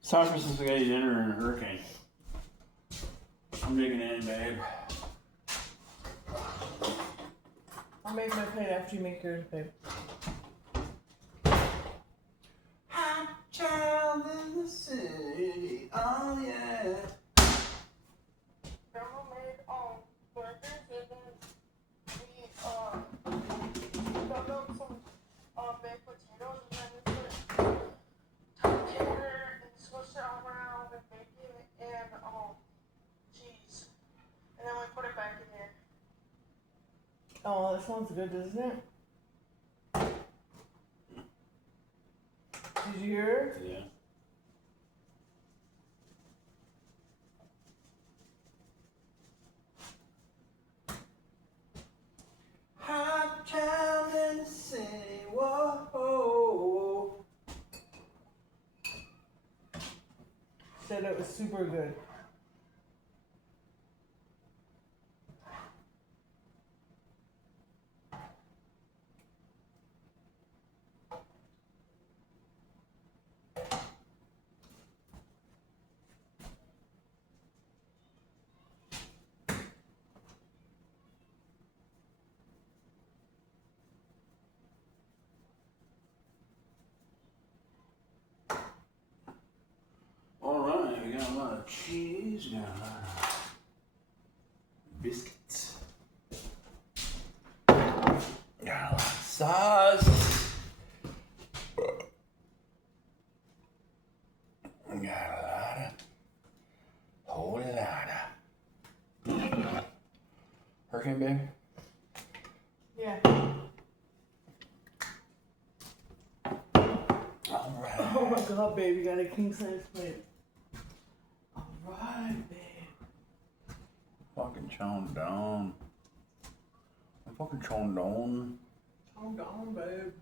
Sausage and spaghetti dinner and a hurricane. I'm digging in, babe. I'll make my plate after you make yours, babe. Hot child in the city, oh yeah. Grandma made burgers and then we dug up some baked potatoes and then we put tater and squish it all around with bacon and cheese. And then we put it back in here. Oh, that sounds good, doesn't it? Did you hear? Yeah. Hot child in the city, whoa. Said it was super good. Alright, we got a lot of cheese, we got a lot of biscuits. Got a lot of sauce. Got a whole lot of. Hurricane, babe? Yeah. Alright. Oh my god, babe, you got a king size plate. Alright, babe. Fucking chowing down. I'm fucking chowing down. Hold on, babe.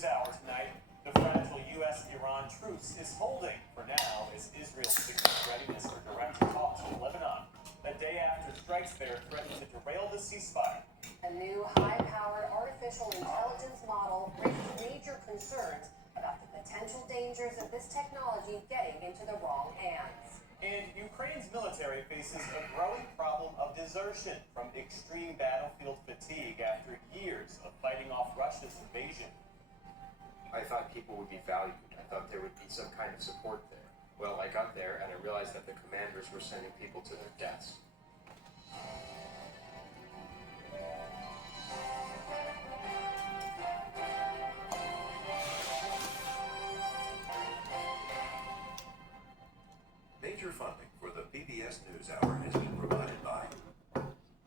Hour tonight, the fragile U.S.-Iran truce is holding for now as Israel signals readiness for direct talks with Lebanon. A day after strikes there threatened to derail the ceasefire. A new high-powered artificial intelligence model raised major concerns about the potential dangers of this technology getting into the wrong hands. And Ukraine's military faces a growing problem of desertion from extreme battlefield fatigue after years of fighting off Russia's invasion. I thought people would be valued. I thought there would be some kind of support there. Well, I got there and I realized that the commanders were sending people to their deaths. Major funding for the PBS NewsHour has been provided by.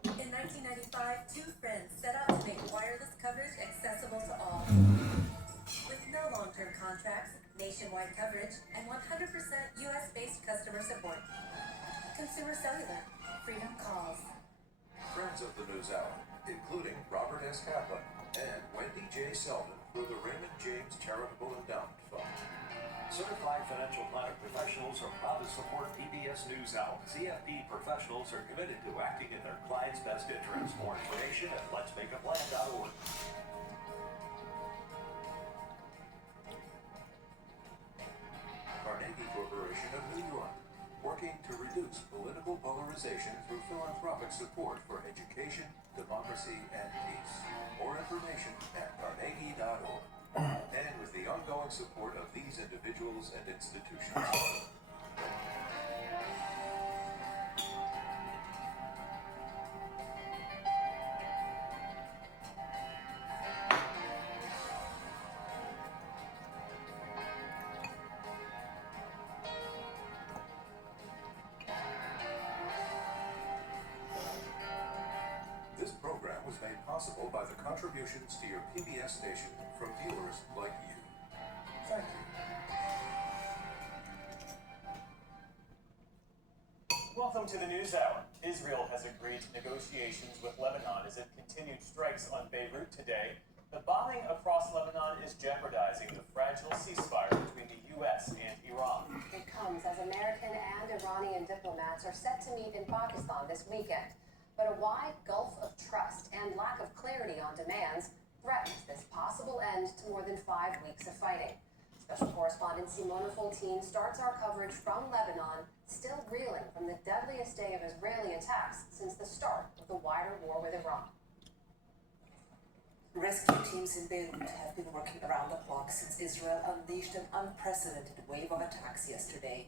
In 1995, two friends set out to make wireless coverage accessible to all. With no long-term contracts, nationwide coverage, and 100% US-based customer support. Consumer Cellular. Freedom calls. Friends of the NewsHour, including Robert S. Kaplan and Wendy J. Selden through the Raymond James Charitable Endowment Fund. Certified financial planning professionals are proud to support PBS NewsHour. CFP professionals are committed to acting in their clients' best interests. More information at letsmakeaplan.org. Carnegie Corporation of New York, working to reduce political polarization through philanthropic support for education, democracy, and peace. More information at carnegie.org. And with the ongoing support of these individuals and institutions. possible by the contributions to your PBS station from viewers like you. Thank you. Welcome to the News Hour. Israel has agreed to negotiations with Lebanon as it continued strikes on Beirut today. The bombing across Lebanon is jeopardizing the fragile ceasefire between the U.S. and Iran. It comes as American and Iranian diplomats are set to meet in Pakistan this weekend. But a wide gulf of trust and lack of clarity on demands threatens this possible end to more than 5 weeks of fighting. Special correspondent Simona Foltine starts our coverage from Lebanon, still reeling from the deadliest day of Israeli attacks since the start of the wider war with Iran. Rescue teams in Beirut have been working around the clock since Israel unleashed an unprecedented wave of attacks yesterday.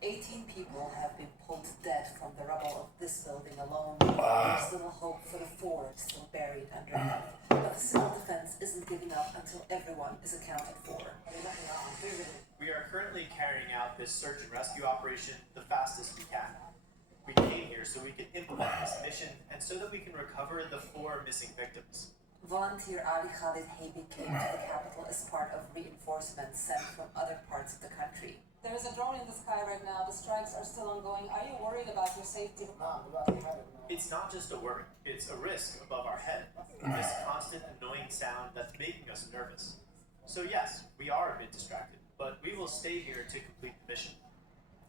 18 people have been pulled dead from the rubble of this building alone. There's little hope for the 4 still buried underneath. But the civil defense isn't giving up until everyone is accounted for. We are currently carrying out this search and rescue operation the fastest we can. We came here so we can implement this mission and so that we can recover the 4 missing victims. Volunteer Ali Khalid Haybi came to the capital as part of reinforcements sent from other parts of the country. There is a drone in the sky right now. The strikes are still ongoing. Are you worried about your safety? It's not just a worry, it's a risk above our head. This constant annoying sound that's making us nervous. So yes, we are a bit distracted, but we will stay here to complete the mission.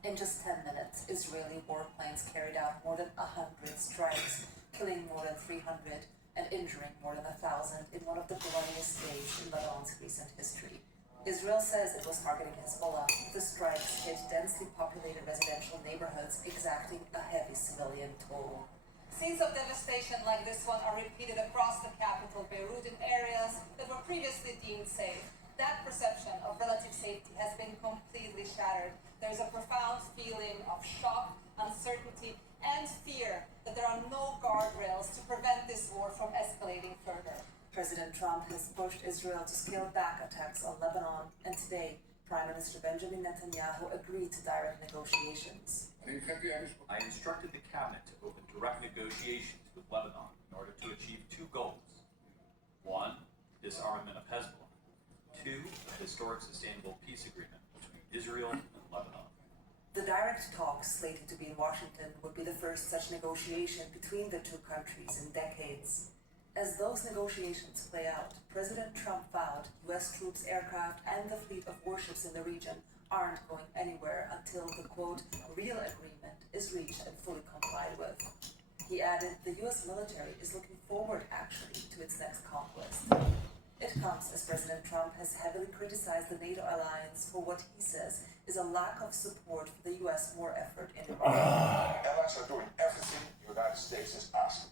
In just 10 minutes, Israeli warplanes carried out more than 100 strikes, killing more than 300 and injuring more than 1,000 in one of the bloodiest days in Lebanon's recent history. Israel says it was targeting Hezbollah. The strikes hit densely populated residential neighborhoods, exacting a heavy civilian toll. Scenes of devastation like this one are repeated across the capital, Beirut, in areas that were previously deemed safe. That perception of relative safety has been completely shattered. There's a profound feeling of shock, uncertainty, and fear that there are no guardrails to prevent this war from escalating further. President Trump has pushed Israel to scale back attacks on Lebanon, and today, Prime Minister Benjamin Netanyahu agreed to direct negotiations. I instructed the cabinet to open direct negotiations with Lebanon in order to achieve 2 goals. 1, disarmament of Hezbollah. 2, a historic sustainable peace agreement between Israel and Lebanon. The direct talks slated to be in Washington would be the first such negotiation between the 2 countries in decades. As those negotiations play out, President Trump vowed U.S. troops, aircraft, and the fleet of warships in the region aren't going anywhere until the, quote, real agreement is reached and fully complied with. He added the U.S. military is looking forward, actually, to its next conquest. It comes as President Trump has heavily criticized the NATO alliance for what he says is a lack of support for the U.S. war effort in Iraq. Allies are doing everything the United States is asking.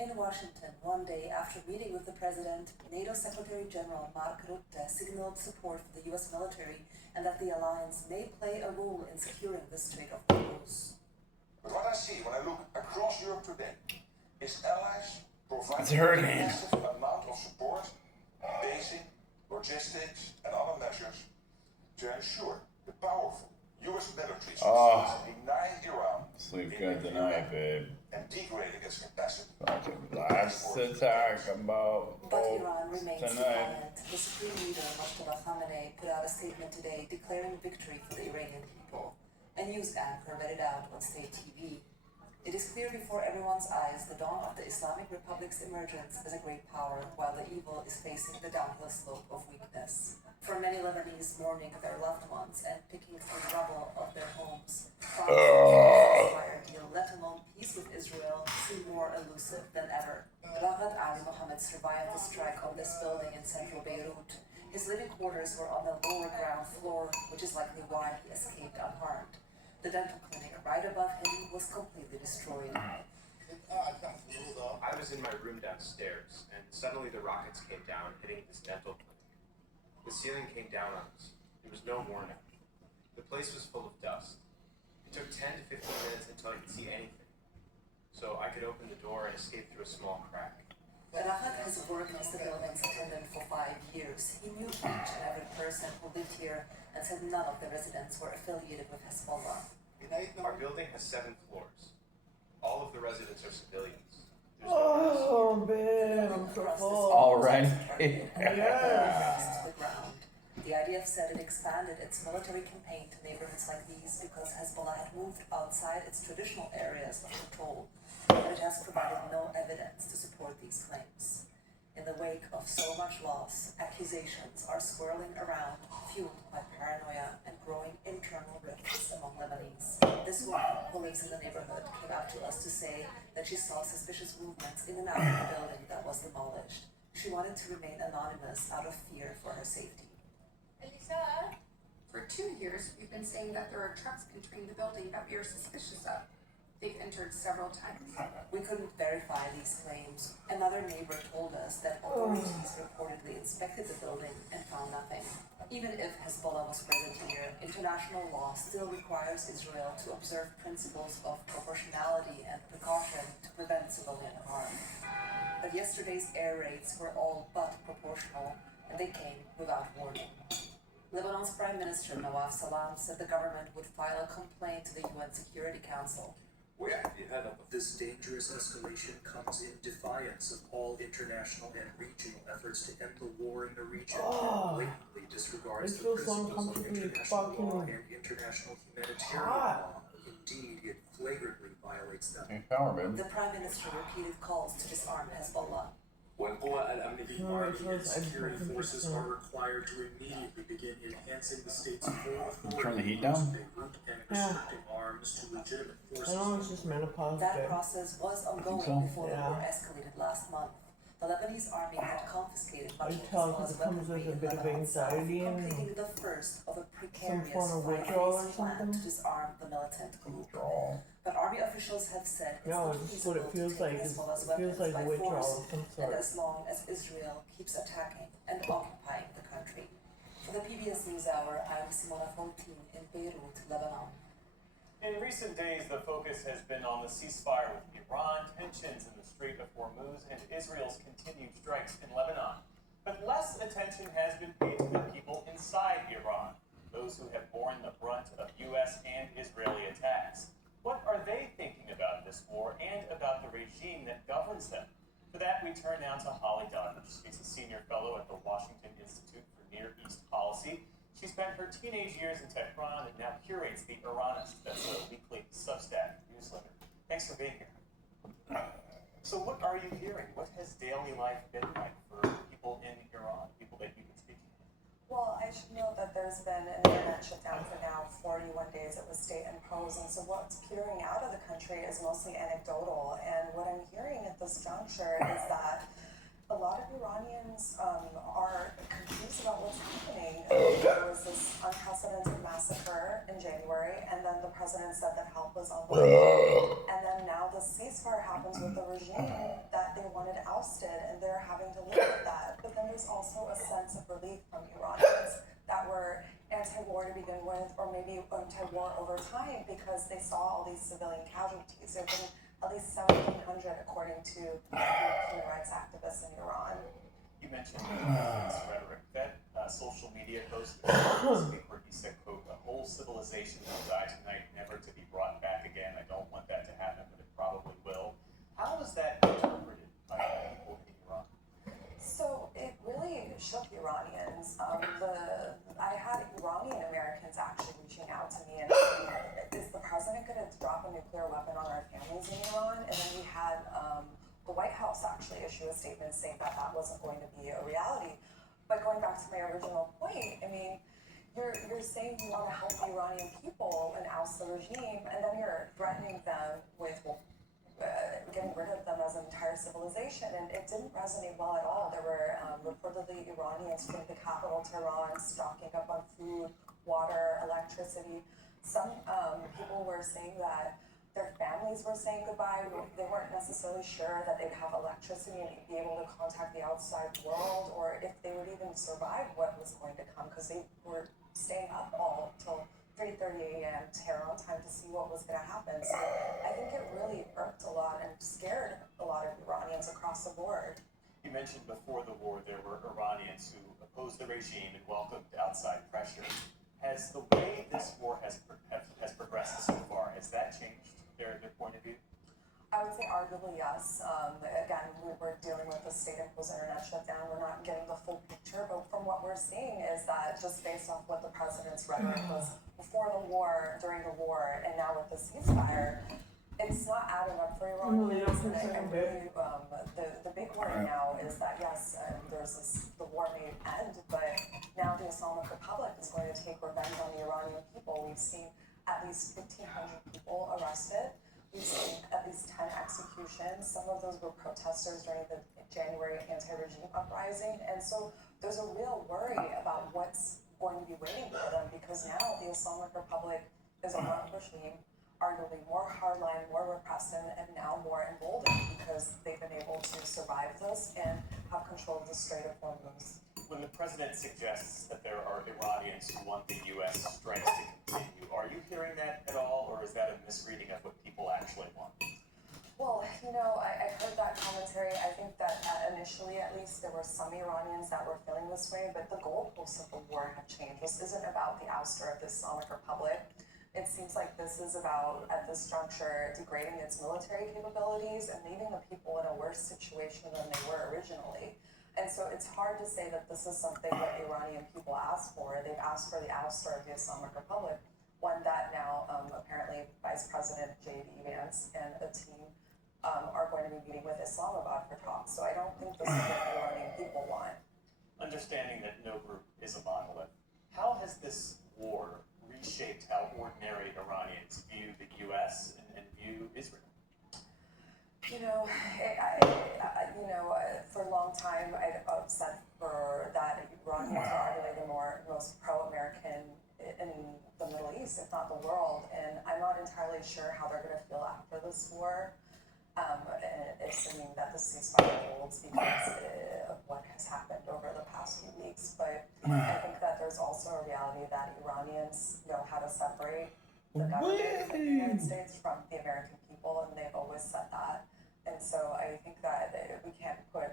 In Washington, one day after meeting with the president, NATO Secretary General Mark Rutte signaled support for the U.S. military and that the alliance may play a role in securing the Strait of Hormuz. But what I see when I look across Europe today is allies It's providing a a hurricane. massive amount of support, basic, logistics, and other measures to ensure the powerful U.S. military succeeds in denying Iran Sleep good tonight, babe. and degrading its capacity. Fucking lots to talk about But Iran remains tonight. defiant. The supreme leader, Moshtaba Khamenei, put out a statement today declaring victory for the Iranian people. A news anchor read it out on state TV. It is clear before everyone's eyes the dawn of the Islamic Republic's emergence as a great power, while the evil is facing the downhill slope of weakness. For many Lebanese mourning their loved ones and picking through the rubble of their homes, ceasefire deal, let alone peace with Israel, seem more elusive than ever. Ragad Ali Mohammed survived the strike on this building in central Beirut. His living quarters were on the lower ground floor, which is likely why he escaped unharmed. The dental clinic right above him was completely destroyed. I was in my room downstairs, and suddenly the rockets came down, hitting this dental clinic. The ceiling came down on us. There was no warning. The place was full of dust. It took 10 to 15 minutes until I could see anything. So I could open the door and escape through a small crack. Rahat has worked as the building's attendant for 5 years. He knew each and every person who lived here and said none of the residents were affiliated with Hezbollah. Our building has 7 floors. All of the residents are civilians. Oh, man, I'm so full. Alrighty. Yes. To the ground. The IDF said it expanded its military campaign to neighborhoods like these because Hezbollah had moved outside its traditional areas of control, but it has provided no evidence to support these claims. In the wake of so much loss, accusations are swirling around, fueled by paranoia and growing internal rifts among Lebanese. This woman, who lives in the neighborhood, came out to us to say that she saw suspicious movements in and out of the building that was demolished. She wanted to remain anonymous out of fear for her safety. Elisa, for 2 years, we've been saying that there are trucks entering the building that we are suspicious of. They've entered several times. We couldn't verify these claims. Another neighbor told us that authorities reportedly inspected the building and found nothing. Even if Hezbollah was present here, international law still requires Israel to observe principles of proportionality and precaution to prevent civilian harm. But yesterday's air raids were all but proportional, and they came without warning. Lebanon's Prime Minister Nawaf Salam said the government would file a complaint to the UN Security Council. This dangerous escalation comes in defiance of all international and regional efforts to end the war in the region and blatantly disregards the principles of international law and international humanitarian law. Indeed, it flagrantly violates them. The Prime Minister repeated calls to disarm Hezbollah. The army and security forces are required to immediately begin enhancing the state's full authority Turn the heat down? Beirut and restricting arms to legitimate forces. I know it's just menopause That day. process was ongoing so? before the war escalated last month. The Lebanese army had confiscated much of tell Hezbollah's it comes weaponry with a in bit of Lebanon itself, anxiety and completing the first of a precarious form of withdrawal or five-phase plan something? to disarm the militant group. Withdrawal. But army officials have said it's No, not it's just what it feasible feels to like. take It Hezbollah's feels weapons like by a withdrawal force, of some and sort. as long as Israel keeps attacking and occupying the country. For the PBS NewsHour, I'm Simona Fontin in Beirut, Lebanon. In recent days, the focus has been on the ceasefire with Iran, tensions in the Strait of Hormuz, and Israel's continued strikes in Lebanon. But less attention has been paid to the people inside Iran, those who have borne the brunt of U.S. and Israeli attacks. What are they thinking about this war and about the regime that governs them? For that, we turn now to Holly Doddridge. She's a senior fellow at the Washington Institute for Near East Policy. She spent her teenage years in Tehran and now curates The Iranist. That's a weekly Substack newsletter. Thanks for being here. So what are you hearing? What has daily life been like for people in Iran, people that you've been speaking to? Well, I should note that there's been an internet shutdown for now 41 days. It was state imposed, and so what's petering out of the country is mostly anecdotal. And what I'm hearing at this juncture is that a lot of Iranians are confused about what's happening. There was this unprecedented massacre in January, and then the president said that help was on the way. And then now the ceasefire happens with the regime that they wanted ousted, and they're having to live with that. But then there's also a sense of relief from Iranians that were anti-war to begin with, or maybe anti-war over time because they saw all these civilian casualties. There have been at least 1,700 according to human rights activists in Iran. You mentioned this rhetoric. That social media post this week where he said, quote, "A whole civilization will die tonight, never to be brought back again. I don't want that to happen, but it probably will." How is that interpreted by people in Iran? So it really shook Iranians. I had Iranian Americans actually reaching out to me and saying, is the president going to drop a nuclear weapon on our families in Iran? And then we had the White House actually issue a statement saying that that wasn't going to be a reality. But going back to my original point, I mean, you're saying you want to help the Iranian people and oust the regime, and then you're threatening them with getting rid of them as an entire civilization, and it didn't resonate well at all. There were reportedly Iranians from the capital, Tehran, stocking up on food, water, electricity. Some people were saying that their families were saying goodbye. They weren't necessarily sure that they'd have electricity and be able to contact the outside world, or if they would even survive what was going to come, because they were staying up all till 3:30 a.m. Tehran time to see what was going to happen. So I think it really irked a lot and scared a lot of Iranians across the board. You mentioned before the war there were Iranians who opposed the regime and welcomed outside pressure. Has the way this war has progressed so far, has that changed their point of view? I I would say arguably yes. Again, we're dealing with a state-imposed internet shutdown. We're not getting the full picture, but from what we're seeing is that just based off what the president's rhetoric was before the war, during the war, and now with the ceasefire, it's not adding up for Iranians. And really, the big worry now is that yes, the war may end, but now the Islamic Republic is going to take revenge on the Iranian people. We've seen at least 1,500 people arrested. We've seen at least 10 executions. Some of those were protesters during the January anti-regime uprising. And so there's a real worry about what's going to be waiting for them, because now the Islamic Republic is a corrupt regime, arguably more hardline, more repressive, and now more emboldened because they've been able to survive this and have control of the Strait of Hormuz. When the president suggests that there are Iranians who want the U.S. strikes to continue, are you hearing that at all, or is that a misreading of what people actually want? Well, I heard that commentary. I think that initially, at least, there were some Iranians that were feeling this way, but the goalposts of the war have changed. This isn't about the ouster of the Islamic Republic. It seems like this is about, at this juncture, degrading its military capabilities and leaving the people in a worse situation than they were originally. And so it's hard to say that this is something that Iranian people asked for. They've asked for the ouster of the Islamic Republic, one that now apparently Vice President J.D. Vance and a team are going to be meeting with Islamabad for talks. So I don't think this is what the Iranian people want. Understanding that no group is a monolith, how has this war reshaped how ordinary Iranians view the U.S. and view Israel? For a long time, I've said that Iranians are arguably the most pro-American in the Middle East, if not the world, and I'm not entirely sure how they're going to feel after this war, assuming that the ceasefire holds because of what has happened over the past few weeks. But I think that there's also a reality that Iranians know how to separate the government of the United States from the American people, and they've always said that. And so I think that we can't put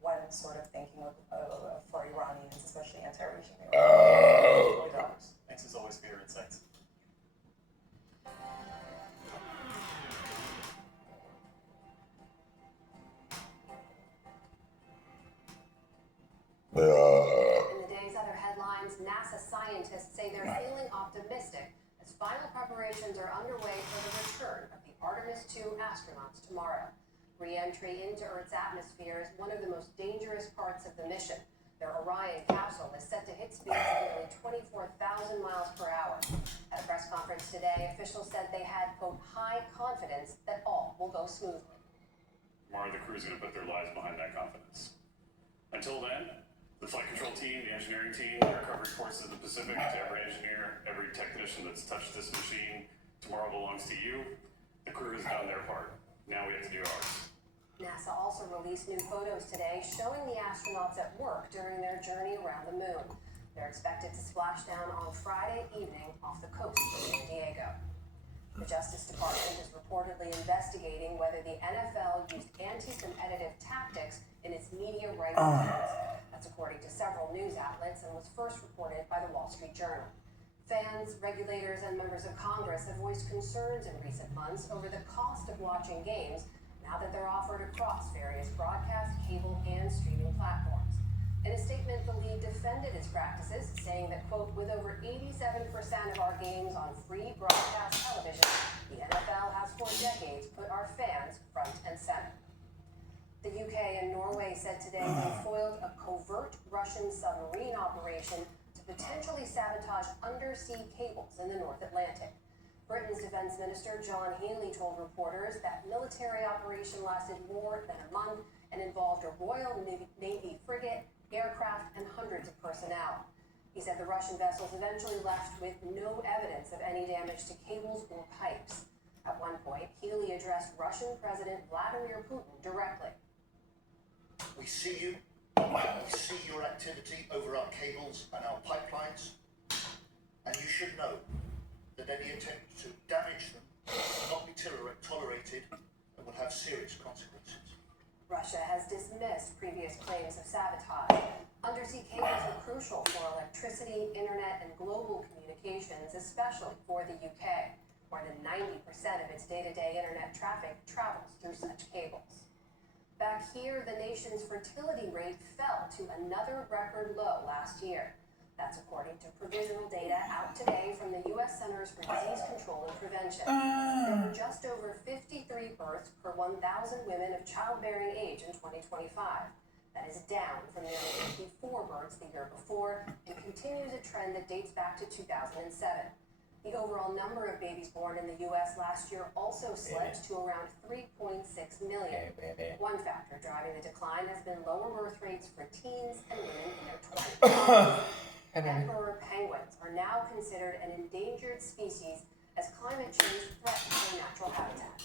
one sort of thinking for Iranians, especially anti-regime Iranians. Thanks as always for your insights. In the day's other headlines, NASA scientists say they're feeling optimistic as final preparations are underway for the return of the Artemis II astronauts tomorrow. Re-entry into Earth's atmosphere is one of the most dangerous parts of the mission. Their Orion capsule is set to hit speeds of nearly 24,000 miles per hour. At a press conference today, officials said they had, quote, high confidence that all will go smoothly. Tomorrow the crew's going to put their lives behind that confidence. Until then, the flight control team, the engineering team, the recovery forces of the Pacific, to every engineer, every technician that's touched this machine, tomorrow belongs to you. The crew has done their part. Now we have to do ours. NASA also released new photos today showing the astronauts at work during their journey around the moon. They're expected to splash down on Friday evening off the coast of San Diego. The Justice Department is reportedly investigating whether the NFL used anti-competitive tactics in its media rights agreements. That's according to several news outlets and was first reported by the Wall Street Journal. Fans, regulators, and members of Congress have voiced concerns in recent months over the cost of watching games now that they're offered across various broadcast, cable, and streaming platforms. In a statement, the league defended its practices, saying that, quote, with over 87% of our games on free broadcast television, the NFL has for decades put our fans front and center. The UK and Norway said today they foiled a covert Russian submarine operation to potentially sabotage undersea cables in the North Atlantic. Britain's Defense Minister John Healey told reporters that military operation lasted more than a month and involved a Royal Navy frigate, aircraft, and hundreds of personnel. He said the Russian vessels eventually left with no evidence of any damage to cables or pipes. At one point, Healey addressed Russian President Vladimir Putin directly. We see you. We see your activity over our cables and our pipelines. And you should know that any attempt to damage them will not be tolerated and will have serious consequences. Russia has dismissed previous claims of sabotage. Undersea cables are crucial for electricity, internet, and global communications, especially for the UK. More than 90% of its day-to-day internet traffic travels through such cables. Back here, the nation's fertility rate fell to another record low last year. That's according to provisional data out today from the U.S. Centers for Disease Control and Prevention. There were just over 53 births per 1,000 women of childbearing age in 2025. That is down from nearly 54 births the year before and continues a trend that dates back to 2007. The overall number of babies born in the U.S. last year also slipped to around 3.6 million. One factor driving the decline has been lower birth rates for teens and women in their 20s. Emperor penguins are now considered an endangered species as climate change threatens their natural habitat.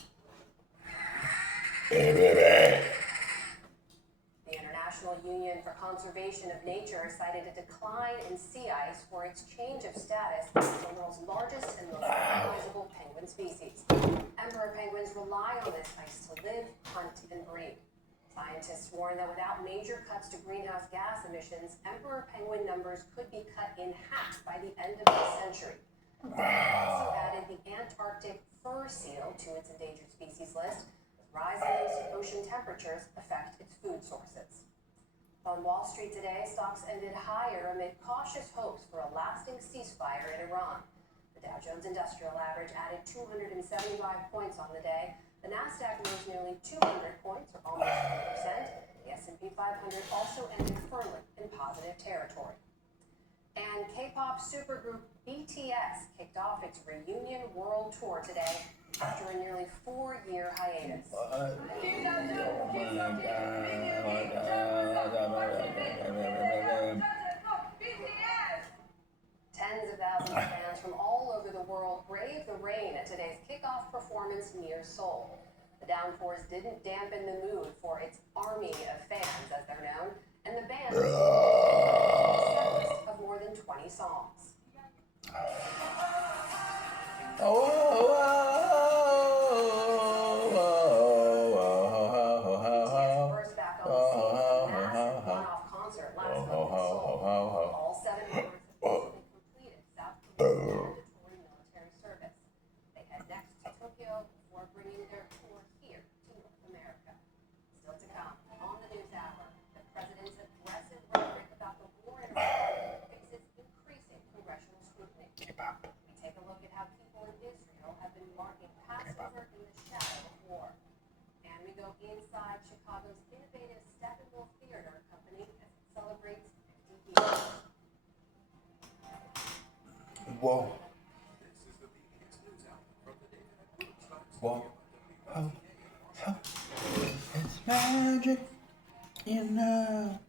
The International Union for Conservation of Nature cited a decline in sea ice for its change of status as the world's largest and most recognizable penguin species. Emperor penguins rely on this ice to live, hunt, and breed. Scientists warn that without major cuts to greenhouse gas emissions, emperor penguin numbers could be cut in half by the end of this century. They also added the Antarctic fur seal to its endangered species list, as rising ocean temperatures affect its food sources. On Wall Street today, stocks ended higher amid cautious hopes for a lasting ceasefire in Iran. The Dow Jones Industrial Average added 275 points on the day. The Nasdaq rose nearly 200 points, or almost 1%. The S&P 500 also ended firmly in positive territory. And K-pop supergroup BTS kicked off its reunion world tour today after a nearly 4-year hiatus. Tens of thousands of fans from all over the world braved the rain at today's kickoff performance near Seoul. The downpours didn't dampen the mood for its army of fans, as they're known, and the band a set list of more than 20 songs. BTS burst back on the scene with a massive one-off concert last month in Seoul. All 7 members have completed South Korea's mandatory military service. They head next to Tokyo before bringing their tour here to North America. Still to come on the News Hour, the president's aggressive rhetoric about the war in Iran faces increasing congressional scrutiny. We take a look at how people in Israel have been marking Passover in the shadow of war. And we go inside Chicago's innovative Steppenwolf Theater Company as it celebrates 50 years. Whoa. Whoa. Oh. It's magic, you know.